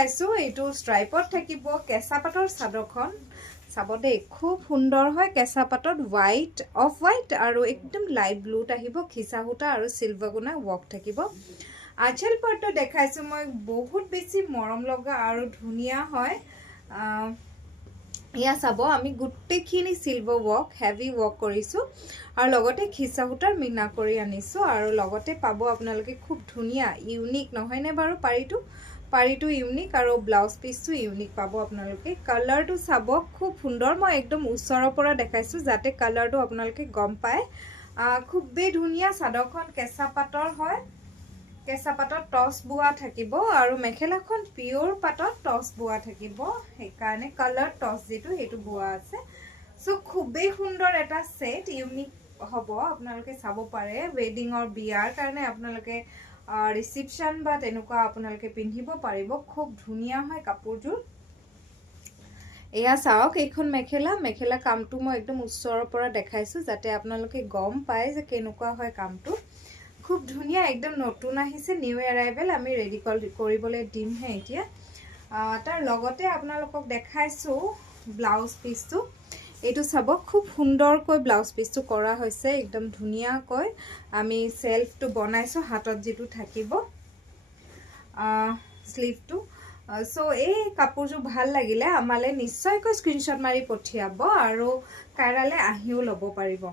চাইছো এইটো স্ট্ৰাইপত থাকিব কেঁচা পাটৰ চাদৰখন চাব দেই খুব সুন্দৰ হয় কেঁচা পাটত হোৱাইট অফ হোৱাইট আৰু একদম লাইট ব্লুত আহিব খিচা সূতা আৰু চিলভাৰ গুণা ৱৰ্ক থাকিব আঁচল পাটটো দেখাইছো মই বহুত বেছি মৰম লগা আৰু ধুনীয়া হয় ইয়া চাব আমি গুটেখিনি সিলভাৰ ৱৰ্ক হেভি ৱৰ্ক কৰিছো আৰু লগতে খিচা সূতাৰ মিনা কৰি আনিছো আৰু লগতে পাব আপোনালোকে খুব ধুনীয়া ইউনিক নহয় নে বাৰু পাৰিটো ইউনিক আৰু ব্লাউজ পিসটো ইউনিক পাব আপোনালোকে কালাৰটো চাব খুব সুন্দৰ মই একদম ওচৰৰ পৰা দেখাইছো যাতে কালাৰটো আপোনালোকে গম পায় খুবেই ধুনীয়া চাদৰখন কেঁচা পাটৰ হয় কেঁচা পাটত টছ বুৱা থাকিব আৰু মেখেলাখন পিওৰ পাটত টছ বুৱা থাকিব সেইকাৰণে কালাৰ টছ যেটো হেতু বুৱা আছে সো খুবেই সুন্দৰ এটা সেট ইউনিক হ'ব আপোনালোকে চাব পাৰে ওয়েডিংৰ বিয়াৰ কাৰণে আপোনালোকে ৰিসেপশন বা তেনেকুৱা আপোনালোকে পিন্ধিব পাৰিব খুব ধুনীয়া হয় কাপোৰযোৰ এয়া চাওক এইখন মেখেলা কামটো মই একদম ওচৰৰ পৰা দেখাইছো যাতে আপোনালোকে গম পায় যে কেনেকুৱা হয় কামটো খুব ধুনীয়া একদম নতুন আহিছে নিউ এৰাইভেল আমি ৰেডি কৰিবলৈ দিম হে এতিয়া তাৰ লগতে আপোনালোকক দেখাইছো ব্লাউজ পিসটো এইটো চাব খুব সুন্দৰকৈ ব্লাউজ পিসটো কৰা হৈছে একদম ধুনীয়াকৈ আমি সেলফটো বনাইছো হাতত যেটো থাকিব স্লিভটো সো এই কাপোৰযোৰ ভাল লাগিলে আমালে নিশ্চয়কৈ স্ক্ৰিনশ্বট মাৰি পঠিয়াব আৰু কাইৰালে আহিও ল'ব পাৰিব